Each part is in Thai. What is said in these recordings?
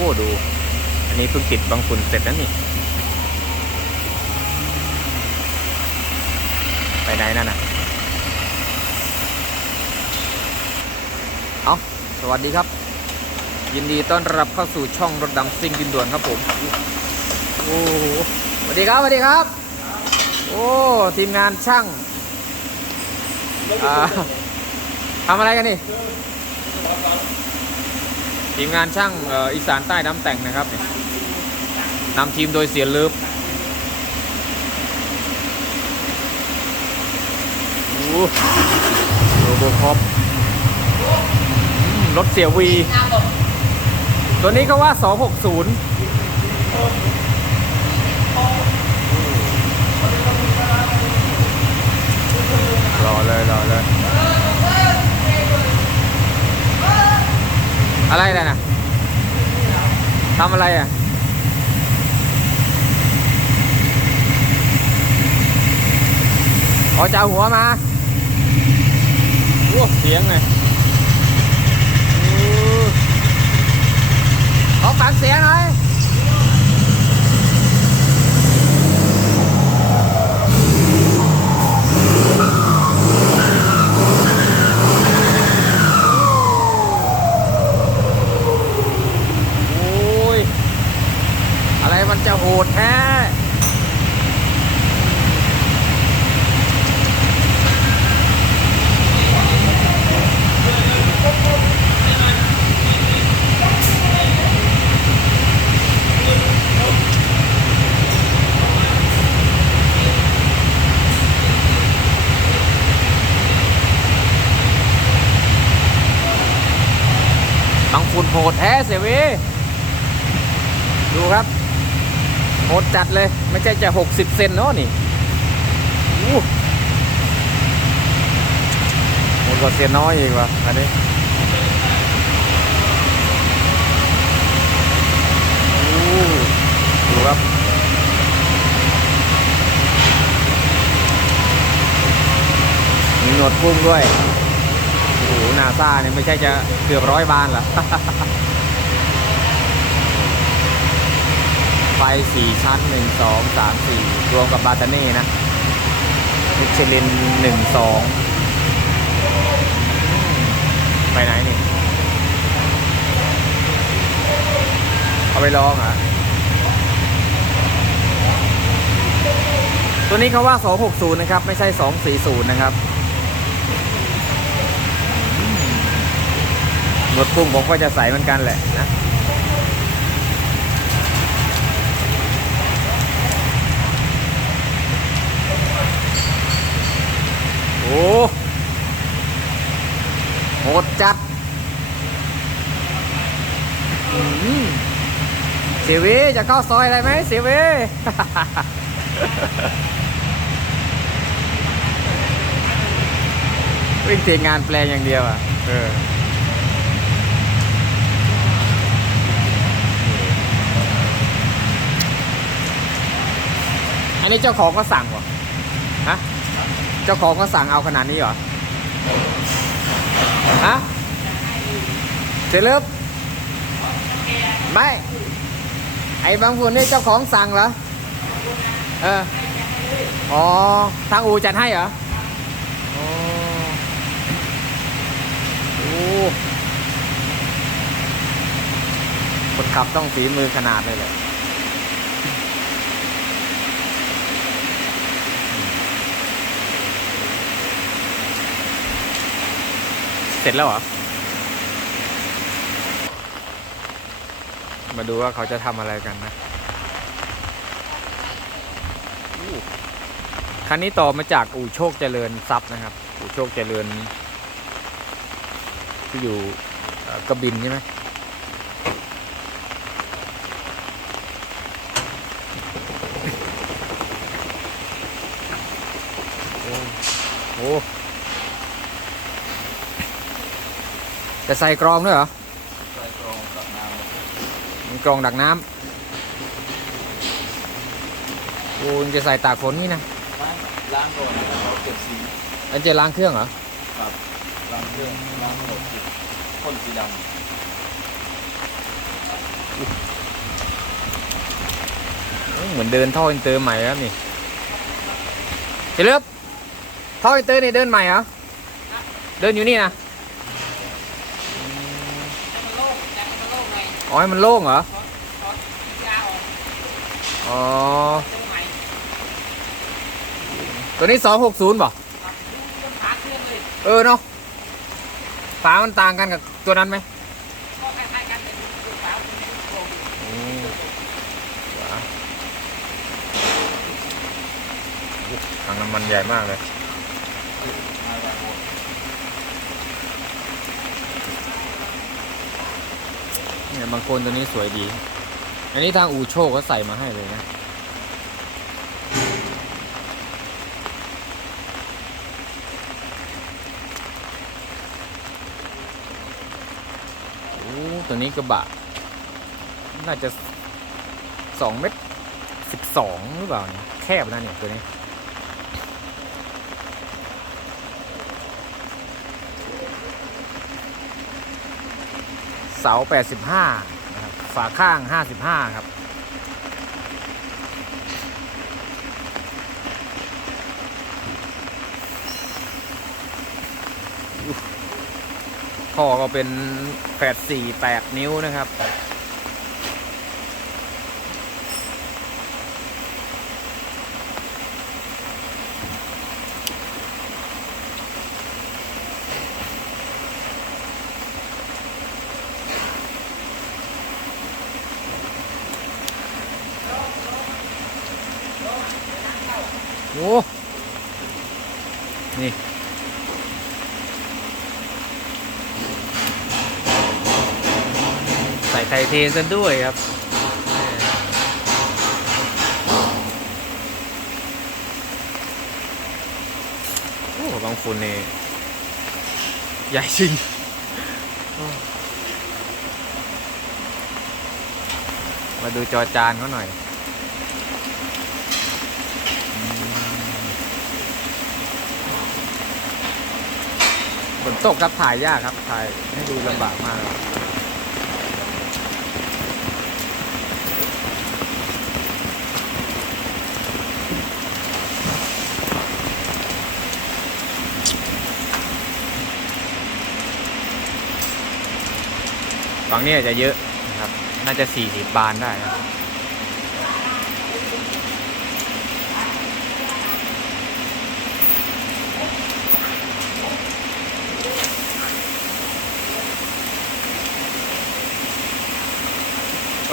อ้ดู อันนี้เพิ่งติดบางฝุ่นเสร็จแล้วนี่ ไปไหนนั่นน่ะ เอาสวัสดีครับ ยินดีต้อนรับเข้าสู่ช่องรถดำซิ่งดินด่วนครับผม โอ้โหสวัสดีครับสวัสดีครับ โอ้ ทีมงานช่างอ่าทำอะไรกันนี่ ทีมงานช่างอ,อ,อีสานใต้น้ำแต่งนะครับนำทีมโดยเสียเลิฟโอ้โรโบคอปรถเสียวี ตัวนี้ก็ว่า 260รอเลยรอเลย อะไรน่ะนะทำอะไรอะอ๋อจะเอาหัวมาโอ้เสียงไงขอฟังเสียงหน่อย โอ้ย อะไรมันจะโหดแท้ ต้อง ฝุ่นโหดแท้เสียเวีดูครับโหดจัดเลย ไม่ใช่จะ60เซนเนาะนี่อู้โหดกว่าเสียน้อยอีกว่ะอันนี้ดูครับมีหนวดพุ่งด้วย โอ้โหนาซาเนี่ยไม่ใช่จะเกือบร้อยบานหรอไฟสี่ชั้นหนึ่งสองสามสี่รวมกับบาตาเน่นะมิชลินหนึ่งสองไปไหนนี่ เอาไปลองเหรอะตัวนี้เขาว่า 260 นะครับ ไม่ใช่ 240 นะครับ หนวดพุ่งผมก็จะใส่เหมือนกันแหละนะโอ้โหดจัดอื้อหือเสียจะเข้าซอยอะไรไหมเสียววิ่งเทงานแปลงอย่างเดียวอะเออ อันนี้เจ้าของก็สั่งวะฮะ เจ้าของก็สั่งเอาขนาดนี้เหรอ ฮะเสร็จแล้วไม่ ไอ้บางคนนี่เจ้าของสั่งเหรอ เออ อ๋อ ทางอูจัดให้เหรออ๋อโอ้คนขับต้องฝีมือขนาดเลยเลย สร็จแล้วเหรอ มาดูว่าเขาจะทำอะไรกันนะ คันนี้ต่อมาจากอู่โชคเจริญทรัพย์นะครับ อู่โชคเจริญ ที่อยู่กระบินใช่ไหมโอ้โห จะใส่กรองด้วยเหรอ ใส่กรองกับน้มันกรองดักน้ำโอ้ยจะใส่ตากฝนนี่นะล้างก่อนเราเก็บสีอันจะล้างเครื่องเหรอ ครับ ล้างเครื่อง ล้างหมดสีพ่นสีดเอ้ยเหมือนเดินท่ออินเตอร์ใหม่ครับนี่เจริญท่ออินเตอร์นี่เดินใหม่เหรอ เดินอยู่นี่นะ อ๋อให้มันโล่งเหรอ อ๋อ ตัวนี้สองหกศูนย์ป่ะเออเนาะฝามันต่างกันกับตัวนั้นไหมอืมฝาอุ๊ยถังน้ำมันใหญ่มากเลย เนี่ย บางคนตัวนี้สวยดี อันนี้ทางอูโชคก็ใส่มาให้เลยนะ โอ้ตัวนี้กระบะ น่าจะสองเมตรสิบสองหรือเปล่าเนี่ยแคบนะเนี่ยตัวนี้ เสา 85นะครับฝาข้าง 55 ครับ ท่อก็เป็น 848 นิ้วนะครับ โอ้นี่ใส่ไทเทนกันด้วยครับโอ้บางฝุ่นนี่ใหญ่จริงมาดูจอจานเขาหน่อย ฝนตกครับถ่ายยากครับถ่ายให้ดูลำบากมากฝั่งนี้อาจจะเยอะนะครับ น่าจะ 40 บานได้ครั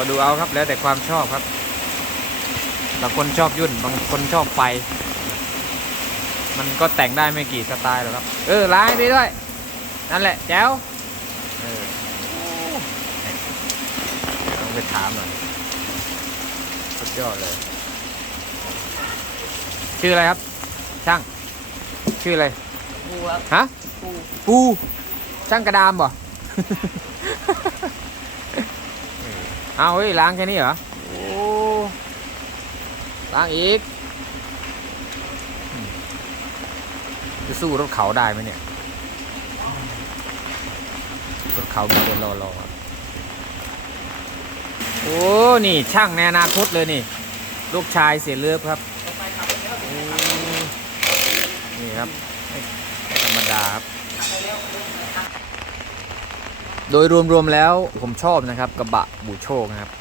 ดูเอาครับ แล้วแต่ความชอบครับบางคนชอบยุ่นบางคนชอบไฟ มันก็แต่งได้ไม่กี่สไตล์หรอกครับ เออล้างให้พี่ด้วย นั่นแหละแจ๋วเออเดี๋ยวต้องไปถามหน่อยสุดยอดเลย ชื่ออะไรครับ ช่าง ชื่ออะไรปูครับฮะปูปูช่างกระดามบ่ เอาเฮ้ยล้างแค่นี้เหรอโอ้ล้างอีก จะสู้รถเขาได้ไหมเนี่ย รถเขามีคนรอรอโอ้ นี่ช่างในอนาคตเลยนี่ ลูกชายเสียเลือบครับ นี่ครับ ไม่ธรรมดาครับ โดยรวมๆแล้วผมชอบนะครับ กระบะบูโชคนะครับ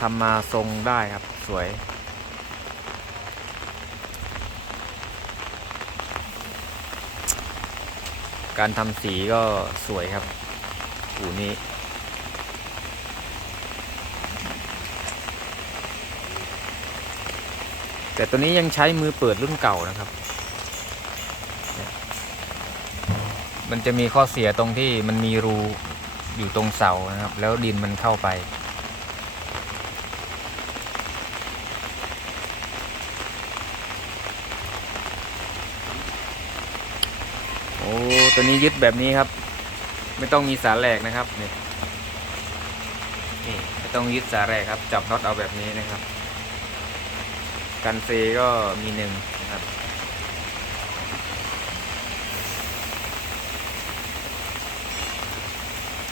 ทำมาทรงได้ครับสวย การทำสีก็สวยครับอูนี้แต่ตัวนี้ยังใช้มือเปิดรุ่นเก่านะครับ มันจะมีข้อเสียตรงที่มันมีรูอยู่ตรงเสานะครับ แล้วดินมันเข้าไป โอ้ตัวนี้ยึดแบบนี้ครับ ไม่ต้องมีสาแหลกนะครับนี่นี่ไม่ต้องยึดสาแหลกครับ จับน็อตเอาแบบนี้นะครับ กันเซก็มีหนึ่งนะครับ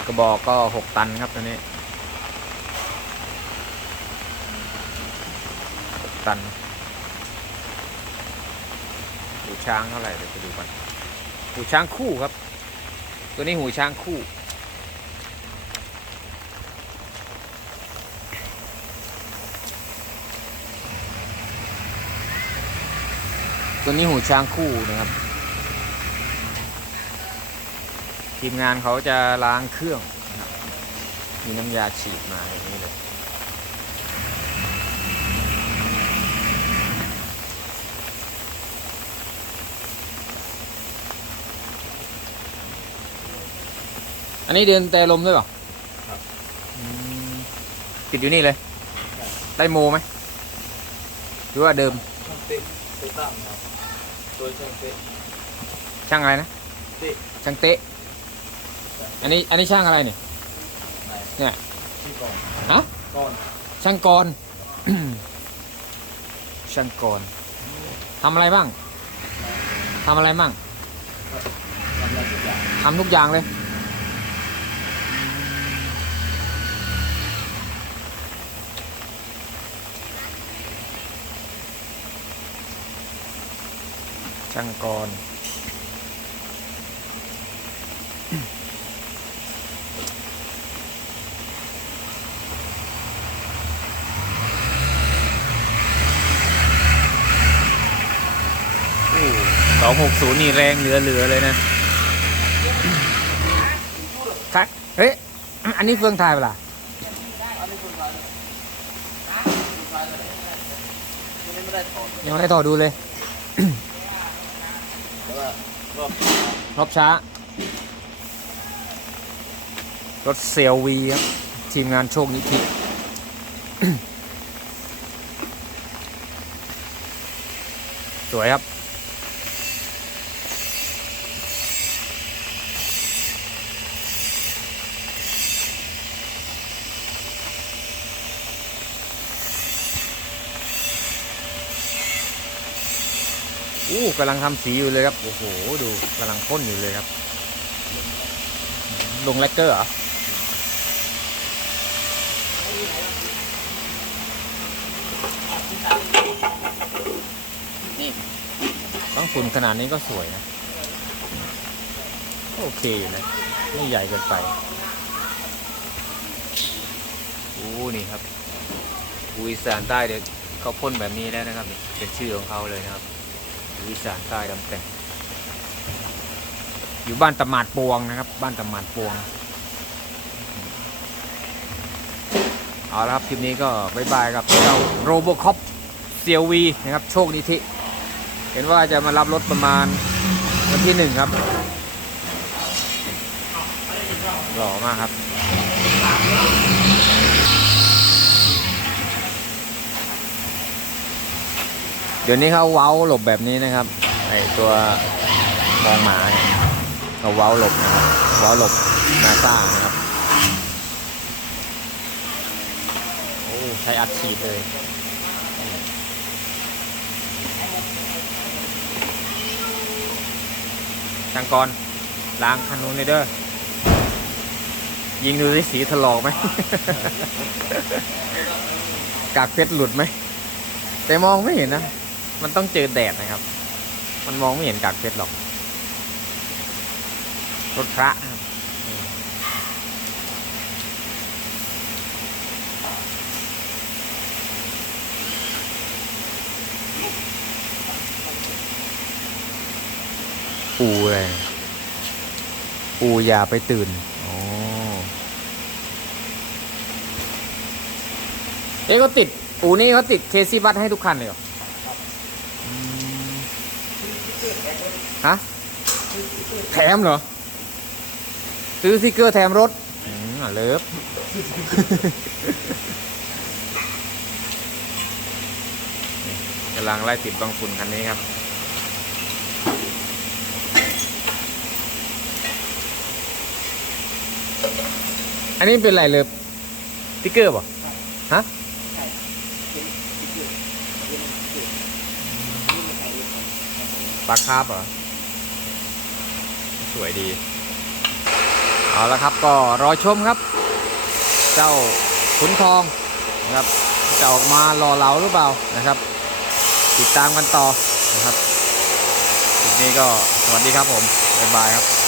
กระบอกก็หกตันครับตัวนี้หกตัน หูช้างเท่าไหร่เดี๋ยวไปดูกันหูช้างคู่ครับ ตัวนี้หูช้างคู่ตัวนี้หูช้างคู่นะครับ ทีมงานเขาจะล้างเครื่องนะครับมีน้ำยาฉีดมาอย่างนี้เลยอันนี้เดินแต่ลมด้วยเหรอครับอืมติดอยู่นี่เลย ได้โมไหมหรือว่าเดิม ช่างเต๊ะเต๊ะตั้งครับตัวช่างเต๊ะช่างอะไรนะ เต๊ะช่างเตะ อันนี้อันนี้ช่างอะไรเนี่ยไหนเนี่ยที่ก่อนฮะก่อนช่างกร ช่างกรทำอะไรบ้างทำอะไรบ้างทำอะไรทุกอย่างทำทุกอย่างเลย ช่างกร องหกศูนย์นี่แรงเหลือๆเลยนะครับเฮ้ย อันนี้เฟืองไทยเปล่าอันนี้คนไทยคนไทยเลยตัวนี้ไม่ได้ถอดดูเลยรอบรอบช้า รถเซลวีครับ ทีมงานโชคนิธิสวยครับ อู้กำลังทำสีอยู่เลยครับ โอ้โห ดูกำลังพ่นอยู่เลยครับ ลงแลกเกอร์เหรอนี่ต้องฝุ่นขนาดนี้ก็สวยนะ โอเคอยู่นะ ไม่ใหญ่เกินไปโอ้นี่ครับอุยสานใต้เดี๋ยวเขาพ่นแบบนี้แล้วนะครับนี่เป็นชื่อของเขาเลยนะครับ วิสานใต้ดำแต่งอยู่บ้านตะหมาดปวงนะครับ บ้านตะหมาดปวง เอาละครับคลิปนี้ก็บายบายกับเจ้าโรโบคอปเซียววีนะครับ โชคนิธิ เห็นว่าจะมารับรถประมาณวันที่หนึ่งครับ หล่อมากครับ เดี๋ยวนี้เขาเว้าหลบแบบนี้นะครับไอตัวมองหมาเนี่ยเขาเว้าหลบนะครับเว้าหลบนาซานะครับโอ้ใช้อัดฉีดเลยช่างกรล้างคันนู้นเลยเด้อยิงดูสิสีถลอกไหม กากเพชรหลุดไหม แต่มองไม่เห็นนะ มันต้องเจอแดดนะครับ มันมองไม่เห็นกากเพชรหรอก รถพระครับปูอะไรปูอย่าไปตื่นอ๋อเอ๊ะเขาติดปูนี่เขาติดเคซี่บัตให้ทุกคันเลยเหรอมฮะ แถมเหรอ ซื้อสติกเกอร์แถมรถอืมอะเลิฟ กำลังไล่ติดบางฝุ่นคันนี้ครับ อันนี้เป็นอะไรเลิฟสติกเกอร์ป่ะฮะปลาคาร์ฟเหรอ สวยดี เอาละครับก็รอชมครับ เจ้าขุนทองนะครับจะออกมาหล่อเหลาหรือเปล่านะครับ ติดตามกันต่อนะครับทีนี้ก็สวัสดีครับผมบ๊ายบายครับ